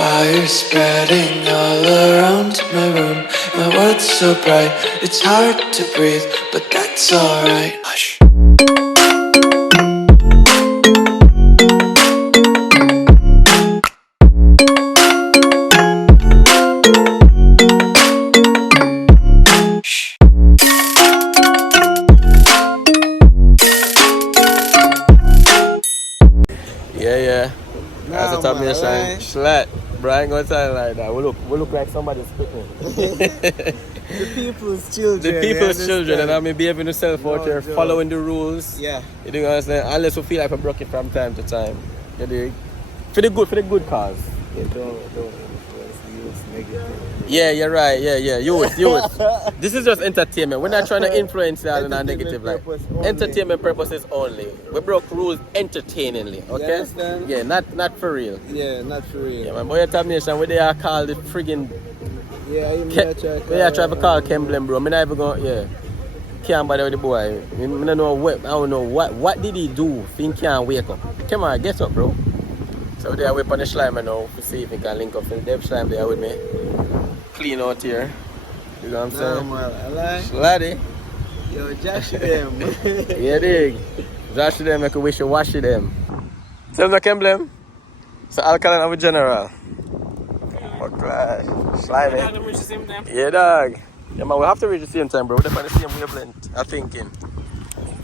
Fire spreading all around my room. My world's so bright, it's hard to breathe, but that's alright. Hush. Yeah. That's a top nation. Slat. Bro, I ain't gonna tell you like that. We look like somebody's spitting. The people's children. The people's children, and I mean behaving yourself out here, following the rules. Yeah. You know what I'm saying? Unless we feel like we broke it from time to time. You dig? For the good cause. Yeah, don't use negative. Yeah, you're right. Yeah. Youth. This is just entertainment. We're not trying to influence y'all in a negative light. Entertainment purposes only. We broke rules entertainingly, okay? You understand? Yeah, not for real. Yeah, not for real. Yeah, man. Boy, Top Nation, where they are called the friggin' Yeah, you we are trying to call Kemblem, bro. I'm not even going, yeah. Can't bother with the boy. I don't know what did he do if he can't wake up. Come on, get up, bro. So they are waiting on the slime now to see if he can link up to the Dev slime there with me. Clean out here. You know what I'm saying? No, man, I like. Sladdy. Yo, Josh them. Yeah, dig. Josh them, I could wish you wash them. Tell me, Kemblem. So alkaline of a general. Oh, gosh. Slimy. Yeah, dog. Yeah, man, we have to reach the same time, bro. We're on the same wavelength. I'm thinking.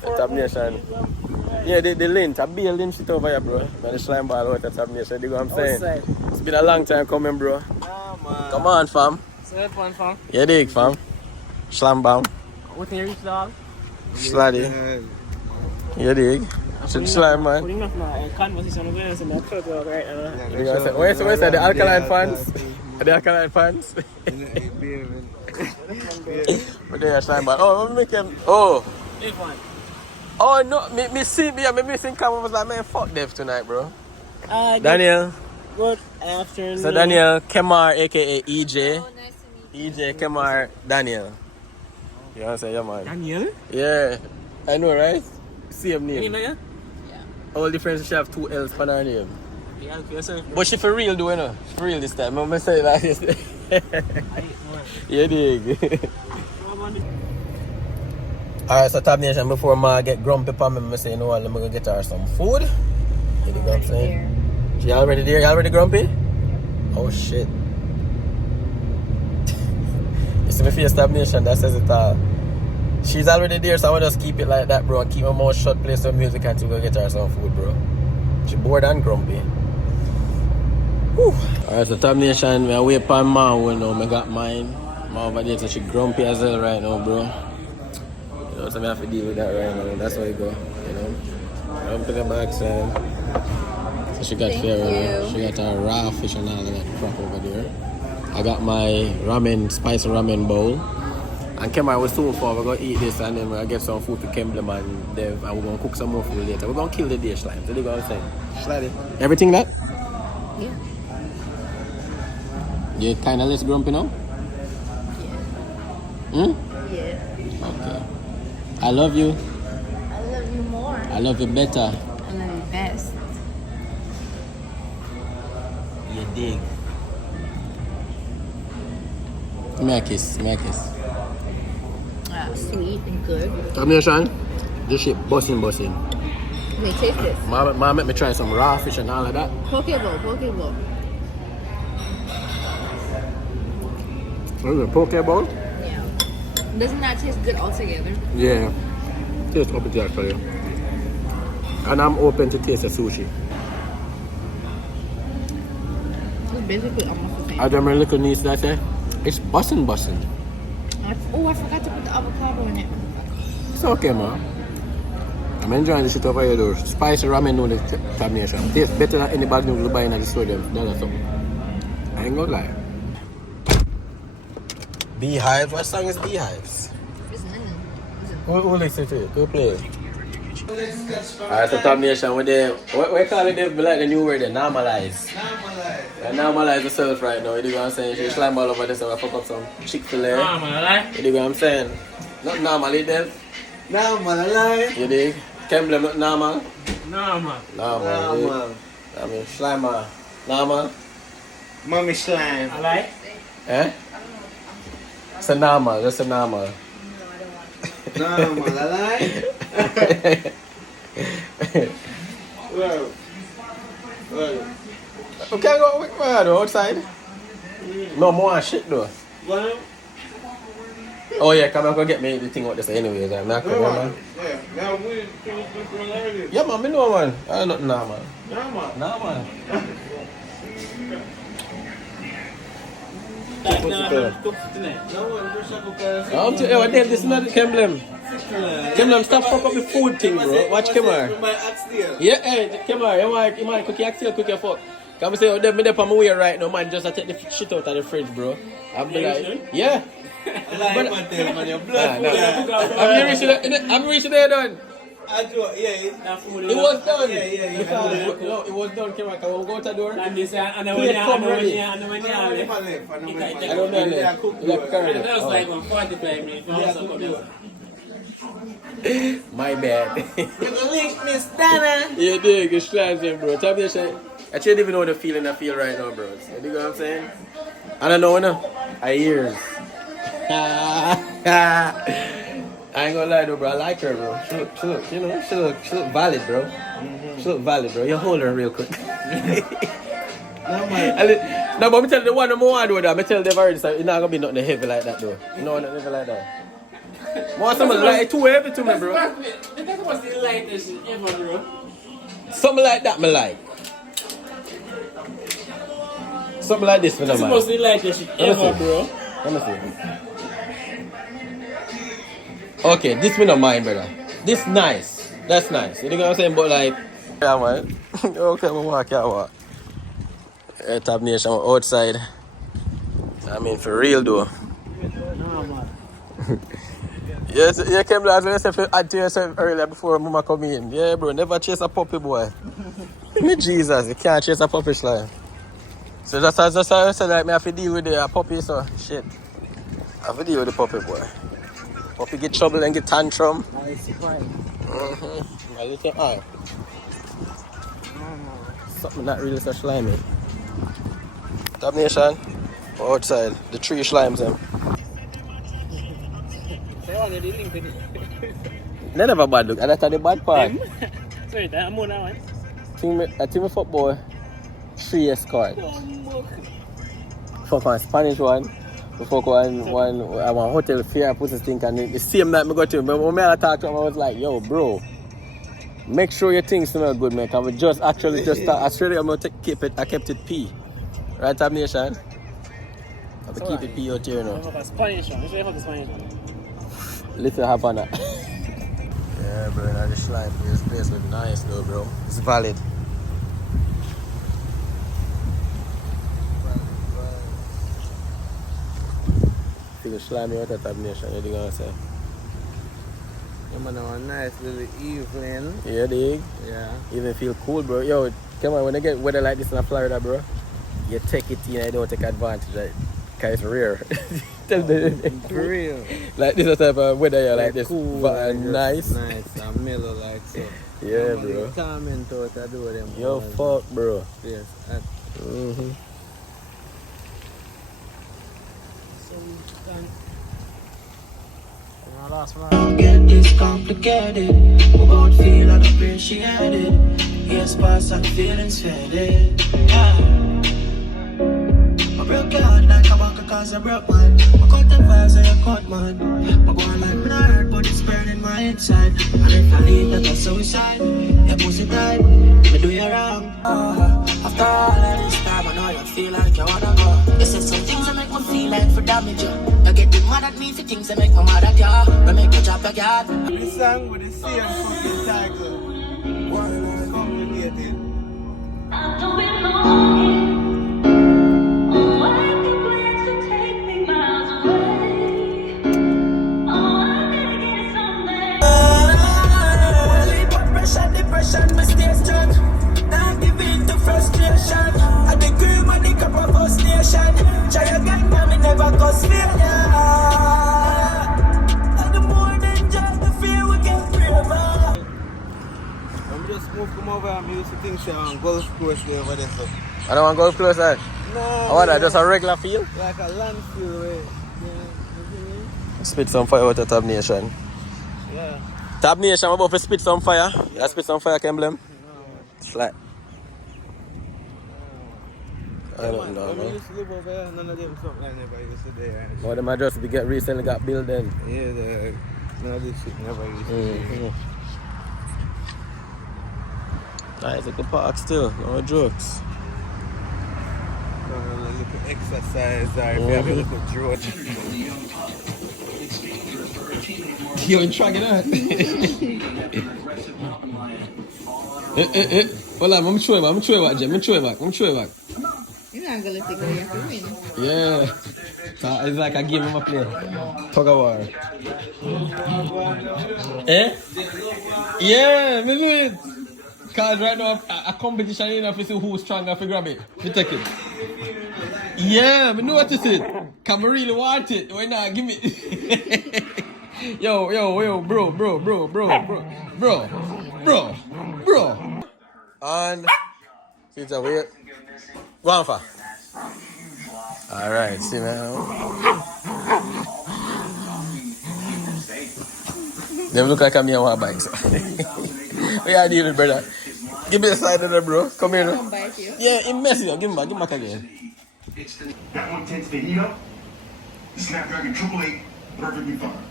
The Top Nation. Yeah, the lint. I be a lint shit over here, bro. And the slime ball out at Top Nation. You know what I'm saying? Outside. It's been a long time coming, bro. Nah, man. Come on, fam. So fun, fam. Yeah, dig, fam. Slam bam. What in your reach, dog? Sladdy. Yeah, dig. Should slime, man. Putting enough now. Conversation with us in the club right now. You know what I'm saying? Where's the alkaline fans? The alkaline fans? But they are slime ball. Oh, make them. Oh. Big one. Oh no, me see Cam was like, man, fuck Dev tonight, bro. Daniel. Good afternoon. So Daniel Kemar, aka EJ. Oh, nice to meet you. EJ Kemar Daniel. You know what I'm saying? Yeah, man. Daniel? Yeah. I know, right? Same name. You know, yeah? All difference she have 2 L's for her name. Yeah, yourself. But she for real, do you know? She for real this time. I'm gonna say like this. Yeah, dig. Alright, so Top Nation, before I get grumpy upon me, I say, you know what, let me go get her some food. You know what I'm saying? She already there? You already grumpy? Oh shit. You see me face, Top Nation, that says it all. She's already there, so I want to just keep it like that, bro. Keep my mouth shut, play some music until we go get her some food, bro. She bored and grumpy. Whew. Alright, so Top Nation, I wait upon Ma, you know, I got mine. Ma over there, so she grumpy as well right now, bro. You know, so I have to deal with that right now. That's how it go, you know. I'm putting back, son. So she got fair, she got her raw fish and all of that crap over there. I got my ramen, spicy ramen bowl. And Kemar was soon for, we're going to eat this and then we're going to get some food to Kemblem and Dev and we're going to cook some more food later. We're going to kill the day slime. So you know what I'm saying? Slide everything that? Yeah. You kind of less grumpy now? Yeah. Hmm? Okay. I love you. I love you more. I love you better. I love you best. You dig. Give me a kiss. Sweet and good. Come here, Sean. This shit busting. Let me taste this. Mama make me try some raw fish and all of that. Poke bowl. What is it, poke bowl? Yeah. Doesn't that taste good altogether? Yeah. Taste up it actually. And I'm open to taste the sushi. It's basically almost the same. I my little niece that say, it's busting. Oh, I forgot to put the avocado in it. It's okay, man. I'm enjoying this shit over here though. Spicy ramen noodles combination. Tastes better than any bag noodle buying at the store. That's something. I ain't gonna lie. Beehives? What song is Beehives? It's nothing. Who listen to it? Who play it? Alright, so Top Nation, what call it? Like the new word, normalize. Normalize yourself right now. You know what I'm saying? She slime all over this and I fuck up some Chick-fil-A. You know what I'm saying? Not normal, you dig? Normal. You dig? Kemblem, not normal? Normal. Normal. I mean, slime, normal. Mommy slime. I like. Eh? It's a normal, just a normal. No, man, I like. Well. We can't go with man outside. No more shit though. Well, Oh yeah, come on, go get me the thing out this anyways. I'm not coming, man. yeah. Now we earlier. Yeah, man, me know, man. I not nah, man. No, man. Nah, man. Like, cook tonight. No one pressure cookers. I'm telling you, damn, this is not Kemblem. Kemblem, stop fuck up the food thing, bro. Watch Kemar. My axe there. Yeah, hey, Kemar, you might cook your still cook your fuck. Come and say, oh, them on my way right now, man. Just I take the shit out of the fridge, bro. I'm be like, yeah. I like my tail, man. Your blood. I'm reaching there done. I do, yeah. That food. It was done. Yeah. No, it was done, Kemar. Can we go to the door? And they say, and when Plate you come ready. and when you I have it. don't know. I don't know. Yeah, cook Yeah, curry. That was like 45 minutes. My bad. Little link, Miss Dana. You dig, it's strange, bro. Tell me a shit. I can't even know the feeling I feel right now, bro. You dig what I'm saying? I don't know, no. I ears. I ain't gonna lie though, bro. I like her, bro. She look, you know, she look valid, bro. She look valid, bro. You hold her real quick. No, man. No, but me tell you the one I'm more do that. Me tell them already, so it's not gonna be nothing heavy like that, though. No, nothing heavy like that. More something like too heavy to me, bro. That was the lightest shit ever, bro. Something like that, me like. Something like this, me This no was mind. the lightest shit ever, bro. Let me see. Okay, this me no mind, brother. This nice. That's nice. You know what I'm saying? But like, yeah, man. Okay, we walk out. Tab Nation, we're outside. I mean, for real though. No, man. Yes, you came last when you said add to yourself earlier before Mama come in. Yeah, bro, never chase a puppy, boy. Me Jesus, you can't chase a puppy slime. So just as I said, like, me have to deal with the puppy, so shit. I have to deal with the puppy, boy. Puppy get trouble and get tantrum. It's fine. My little eye. Something not really so slimy. Tab Nation, we're outside. The tree slimes them. They never bad look, and that's the bad part. Sorry, I'm on that one. I think my football 3 escort. Fuck one Spanish one. Fuck one I want hotel fare pussy stink, and the same night I got to him. But when I talked to him, I was like, yo bro, make sure your things smell good, man. Cause we just actually just start Australia, I'm gonna keep it, I kept it P. Right, Tab Nation? I'm gonna keep it P out here now. I Spanish one. Show you how the Spanish one. Little Havana. Yeah, bro, now the slime place look nice though, bro. It's valid. Feel slimy out of Tab Nation, you dig what I'm saying? Yeah, man, have a nice little evening. Yeah, dig? Yeah. Even feel cool, bro. Yo, come on, when you get weather like this in Florida, bro, you take it in and you don't take advantage of it. Cause it's rare. Tell them. For real. Like this is the type of weather you like this. Cool, But like nice. Nice and mellow like so. Yeah, bro. Comment out I do them. Yo, fuck, bro. Yes. Get this complicated. We both feel unappreciated. Yes, past and feelings faded. Yeah. I broke your heart like a bunker cause I broke mine. I cut the vibes and you cut mine. I go on like me not hurt, but it's burning my inside. And if I leave, that's a suicide. Your pussy tight, me do you wrong. After all of this time, I know you feel like you wanna go. You said some things that make me feel like for damage you. You get mad at me for things that make me mad at you. We make you drop your guard. This song with the same fucking title. One complicated. Depression, my stay strong. Not give in to frustration. I degree my dick up a frustration. Try again, but me never cause failure. And the more than just the fear we get braver. I'm just move come over and I used to think say on golf course there over there so. I don't want to go close that. Nah. What that? Just a regular field? Like a landfill way. Spit some fire out of Tab Nation. Yeah. Tab Nation, I'm about to spit some fire. You spit some fire, Emblem? Flat. I don't know, When we man. used to live over there, none of them something like never used to there. Well, them address we get recently got built then. Yeah, none of this shit never used to be. Nice at the park still, no jokes. A little exercise or if you have a little drone. You in track it out? Hold on, I'm sure back, Jim. I'm sure back. You're not gonna take away your win. Yeah. So it's like a game of a play. Tug of war. Eh? Yeah, me do it. Because right now, a competition in to see who's stronger to grab it. You take it. Yeah, me notice it. Because I really want it. Why not? Give me. Yo, bro. And sit a wait. Go on for. Alright, see now. They look like I'm here on a bike. So. We are dealing, brother. Give me the side of the bro. Come here. Come bite you. Yeah, he messy. Give him back again. That one tends to heat up. The Snapdragon 888, perfectly fine.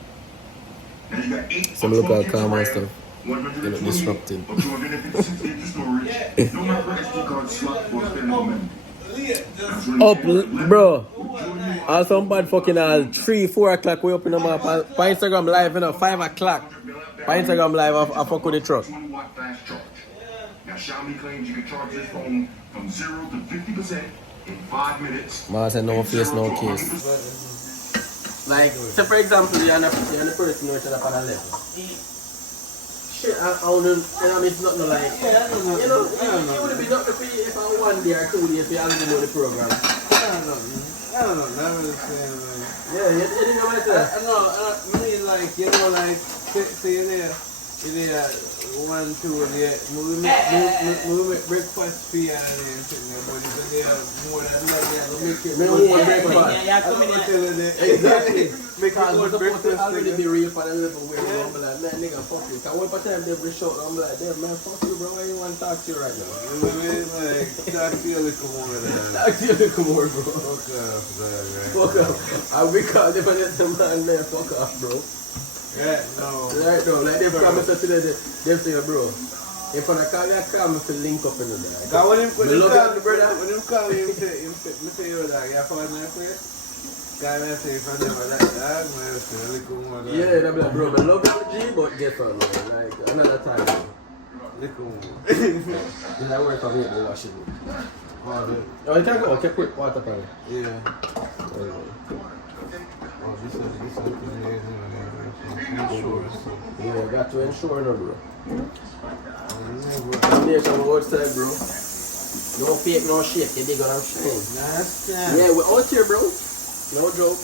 Now you got 8 Some look at calm and stuff. They look 128 disrupted. or 256 gig of storage. No matter SD card slot or external memory. Up, bro. All some bad fucking 3, 4 o'clock. We open them up on Instagram live, 5 o'clock. On Instagram live, I fuck with the truck. 20-watt fast charge. Now Xiaomi claims you can charge this phone from 0 to 50% in 5 minutes. Man said no face, no case. Like, say for example, you're the person who's up on a level. Shit, I don't know, it's not no like, it would be not for you if I 1 day or 2 days you already know the program. I don't know, that was the same, man. Yeah, you didn't know what I said? I mean, like, you know, like, say you're there, 1, 2, we make breakfast for you and sitting there, but if they have more than that, we make it more breakfast. Exactly. Make it more breakfast. Already be real for the level where I'm like, man, nigga, fuck you. Cause one time they be short, I'm like, damn, man, fuck you, bro. Why you want to talk to you right now? You know what I mean? Like, talk to you a little more, man. Talk to you a little more, bro. Fuck off, man. Fuck off. I'll be called if I let the man there, fuck off, bro. Yeah, no. Right now, like they promise us today, they say, bro, if I call you a call, I'm to link up in the day. Because when him call you, him say, yo, dog, you have fun there for you? Guy may say, if I never like that, man, say a little more. Yeah, they'll be like, bro, I love you, G, but get on, man. Like, another time. Little more. Did I work on it, the washing? Oh, you can go, okay, put water on it. Yeah. Oh, this is amazing. Yeah, got to ensure no, bro. Combination outside, bro. No fake, no shit. You dig what I'm saying? Yeah, we're out here, bro. No joke.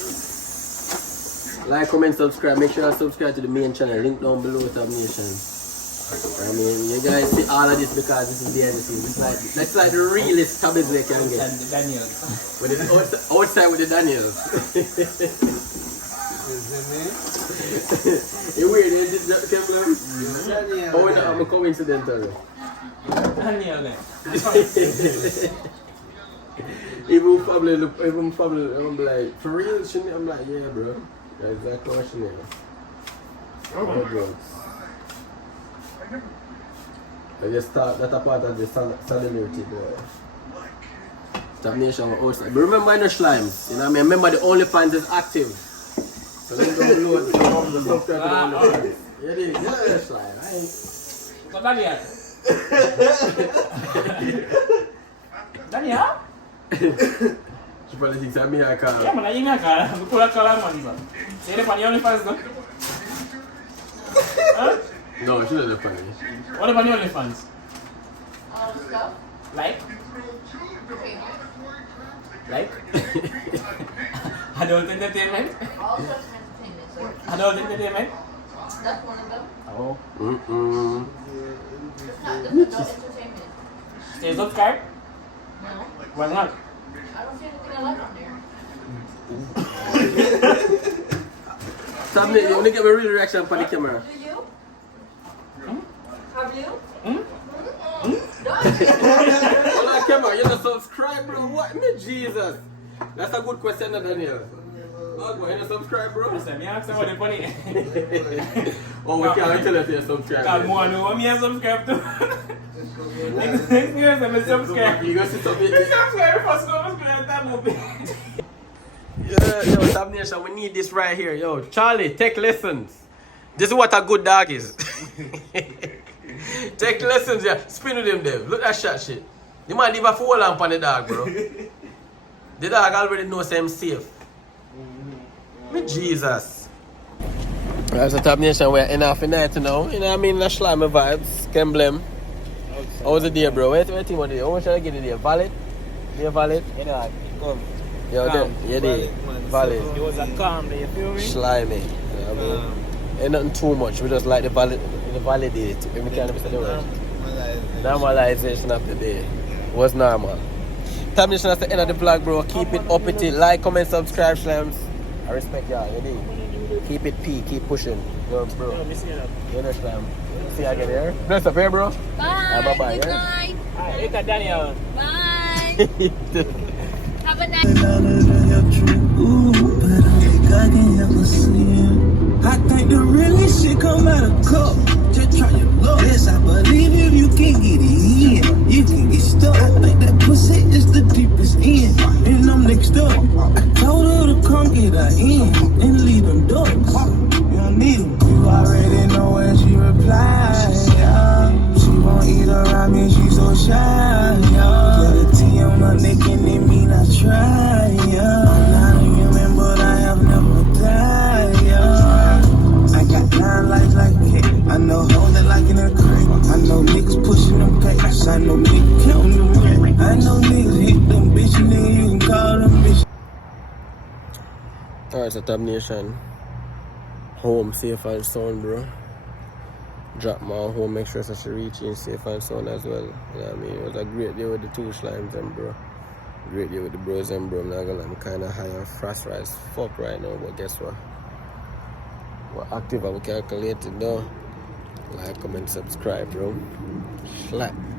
Like, comment, subscribe. Make sure you subscribe to the main channel. Link down below, Tab Nation. I mean, you guys see all of this because this is behind the scenes. It's like the realest Tabizzle they can get. The Daniels. With the outside with the Daniels. You weird, you just came from? Oh, no, I'm a coincidental. Daniel. Even probably, I'm like, for real, shouldn't I'm like, yeah, bro. That's exactly what she need. No drugs. I just thought that a part of the solidarity, boy. Tab Nation outside. But remember, no slimes. You know what I mean? Remember, the OnlyFans is active. So then download the subscribe to the OnlyFans. Yeah, it is. Yeah, slime. I ain't. So Daniel. Daniel? She probably thinks I'm here, I can't. Yeah, man, I ain't got it. Pull a color, man. Say the funny OnlyFans, no? Huh? No, she doesn't funny. What about the OnlyFans? Stuff. Like? Like? Adult entertainment? All sorts of entertainment, sir. Adult entertainment? That's one of them. Oh. It's not just adult entertainment. Stay subscribed? No. Why not? I don't see anything I like on there. Stop me, you only get my real reaction for the camera. Do you? Have you? Hold on, camera, you don't subscribe, bro. What? Me, Jesus. That's a good question, Daniel. Oh, go ahead and subscribe, bro. Listen, me ask somebody funny. Oh, we can't tell us you subscribe. Come on, no, me subscribe to. Next year, I'm subscribe. You got to subscribe. Subscribe first, go subscribe that movie. Yeah, yo, Tab Nation, we need this right here. Yo, Charlie, take lessons. This is what a good dog is. Take lessons, yeah. Spin with him, Dave. Look at that shit. The man leave a full lamp on the dog, bro. The dog already knows him safe. Me Jesus. Alright, so Tab Nation, we're in off the night now. You know what I mean? That's slimy vibes. Can't blame. How was the day, bro? Wait, think about it. How much should I get it there? Valid? Day valid? You know, come. Yo, day. Valid. It was a calm day, you feel me? Slimy. You know what I mean? Ain't nothing too much. We just like the validate. We can't say the word. Normalization of the day. What's normal? Tab Nation, that's the end of the vlog, bro. Keep it uppity. Like, comment, subscribe, slams. I respect y'all, you need. Keep it P, keep pushing. Yo, bro. You know, slam. See you again here. Bless up here, bro. Bye. Bye-bye. Good Yeah? night. Alright, look at Daniel. Bye. Have a nice Ooh, but only God can help us see. I think the realest shit come out of cup. Just try your luck. Yes, I believe if you can get it in, you can get stuck. I think that pussy is the deepest end, and I'm next up. I told her to come get her in and leave them ducks. You don't need them. You already know when she replies. Yeah. She won't eat around me, she's so shy. Yeah. Put a T on her neck and it mean I try. Yeah. I'm not human, but I have never died. Yeah. I got 9 lives like a cat. I know hoes that like in a crate. I know niggas pushing them cakes. I know niggas counting them rent. I know niggas hit them bitch and then you can call them bitch. Alright, so Tab Nation. Home safe and sound, bro. Drop my home, make sure so she reach in safe and sound as well. You know what I mean? It was a great day with the 2 slimes, them, bro. Great day with the bros, them, bro. I'm not gonna lie, I'm kind of high on frost rise. Fuck right now, but guess what? We're active and we calculate it now. Like, comment, subscribe, bro. Slap.